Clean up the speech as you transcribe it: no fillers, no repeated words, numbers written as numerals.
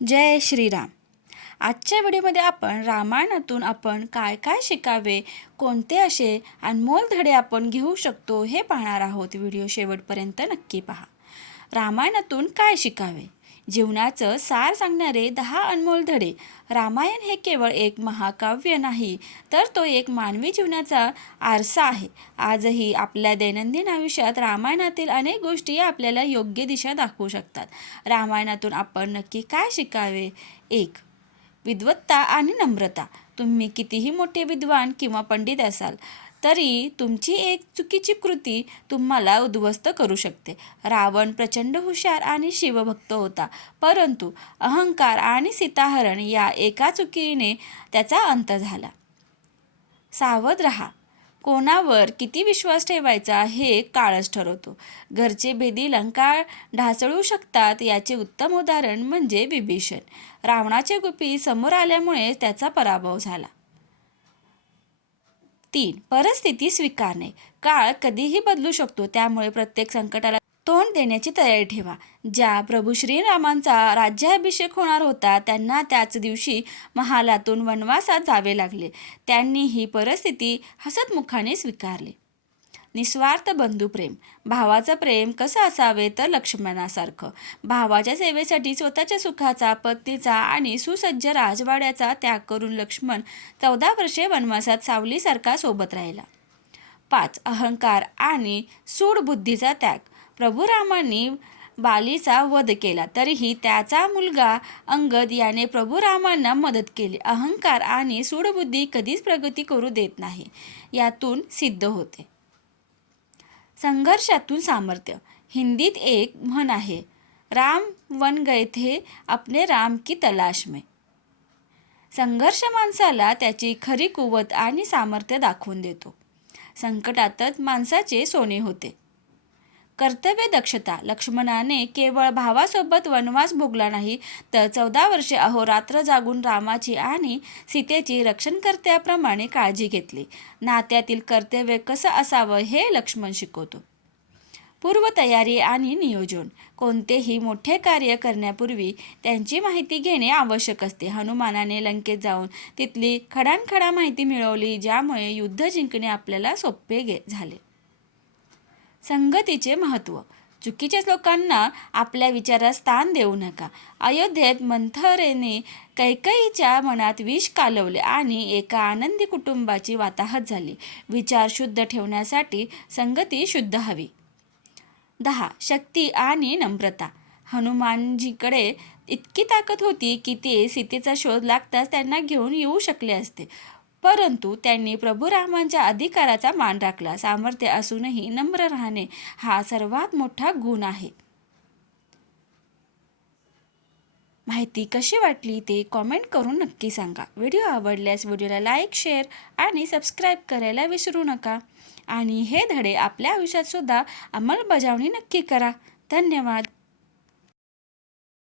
जय श्रीराम. आजच्या व्हिडिओमध्ये आपण रामायणातून आपण काय काय शिकावे, कोणते असे अनमोल धडे आपण घेऊ शकतो हे पाहणार आहोत. व्हिडिओ शेवटपर्यंत नक्की पहा. रामायणातून काय शिकावे? जीवनाचं सार सांगणारे 10 अनमोल धडे. रामायण हे केवळ एक महाकाव्य नाही, तर तो एक मानवी जीवनाचा आरसा आहे. आजही आपल्या दैनंदिन आयुष्यात रामायणातील अनेक गोष्टी आपल्याला योग्य दिशा दाखवू शकतात. रामायणातून आपण नक्की काय शिकावे? 1. विद्वत्ता आणि नम्रता. तुम्ही कितीही मोठे विद्वान किंवा पंडित असाल तरी तुमची एक चुकीची कृती तुम्हाला उद्ध्वस्त करू शकते. रावण प्रचंड हुशार आणि शिवभक्त होता, परंतु अहंकार आणि सीताहरण या एका चुकीने त्याचा अंत झाला. सावध राहा. कोणावर किती विश्वास ठेवायचा हे काळच ठरवतो. घरचे भेदी लंका ढासळू शकतात याचे उत्तम उदाहरण म्हणजे विभीषण. रावणाचे गुपी समोर आल्यामुळे त्याचा पराभव झाला. 3. परिस्थिती स्वीकारणे. काळ कधीही बदलू शकतो, त्यामुळे प्रत्येक संकटाला तोंड देण्याची तयारी ठेवा. ज्या प्रभू श्रीरामांचा राज्याभिषेक होणार होता त्यांना त्याच दिवशी महालातून वनवासात जावे लागले. त्यांनी ही परिस्थिती हसतमुखाने स्वीकारली. निस्वार्थ बंधुप्रेम. भावाचं प्रेम कसं असावे तर लक्ष्मणासारखं. भावाच्या सेवेसाठी स्वतःच्या सुखाचा, पत्नीचा आणि सुसज्ज राजवाड्याचा त्याग करून लक्ष्मण 14 वर्षे वनवासात सावलीसारखा सोबत राहिला. 5. अहंकार आणि सूडबुद्धीचा त्याग. प्रभू रामांनी बालीचा वध केला, तरीही त्याचा मुलगा अंगद याने प्रभू रामांना मदत केली. अहंकार आणि सूडबुद्धी कधीच प्रगती करू देत नाही, यातून सिद्ध होते. संघर्षातून सामर्थ्य. हिंदीत एक म्हण आहे, राम वन गए थे अपने राम की तलाश में. संघर्ष माणसाला त्याची खरी कुवत आणि सामर्थ्य दाखवून देतो. संकटातच माणसाचे सोने होते. कर्तव्य दक्षता. लक्ष्मणाने केवळ भावासोबत वनवास भोगला नाही, तर 14 वर्षे अहोरात्र जागून रामाची आणि सीतेची रक्षणकर्त्याप्रमाणे काळजी घेतली. नात्यातील कर्तव्य कसं असावं हे लक्ष्मण शिकवतो. पूर्वतयारी आणि नियोजन. कोणतेही मोठे कार्य करण्यापूर्वी त्यांची माहिती घेणे आवश्यक असते. हनुमानाने लंकेत जाऊन तिथली खडानखडा माहिती मिळवली, ज्यामुळे युद्ध जिंकणे आपल्याला सोपे झाले. संगतीचे महत्त्व. चुकीच्या लोकांना आपल्या विचारात स्थान देऊ नका. अयोध्येत मंथरेने कैकेयीच्या मनात विष कालवले आणि एका आनंदी कुटुंबाची वाताहत झाली. विचार शुद्ध ठेवण्यासाठी संगती शुद्ध हवी. 10. शक्ती आणि नम्रता. हनुमानजीकडे इतकी ताकद होती की ते सीतेचा शोध लागताच त्यांना घेऊन येऊ शकले असते, परंतु त्यांनी प्रभू रामांच्या अधिकाराचा मान राखला. सामर्थ्य असूनही नम्र राहणे हा सर्वात मोठा गुण आहे. माहिती कशी वाटली ते कॉमेंट करून नक्की सांगा. व्हिडिओ आवडल्यास व्हिडिओला लाईक, शेअर आणि सबस्क्राईब करायला विसरू नका. आणि हे धडे आपल्या आयुष्यात सुद्धा अंमलबजावणी नक्की करा. धन्यवाद.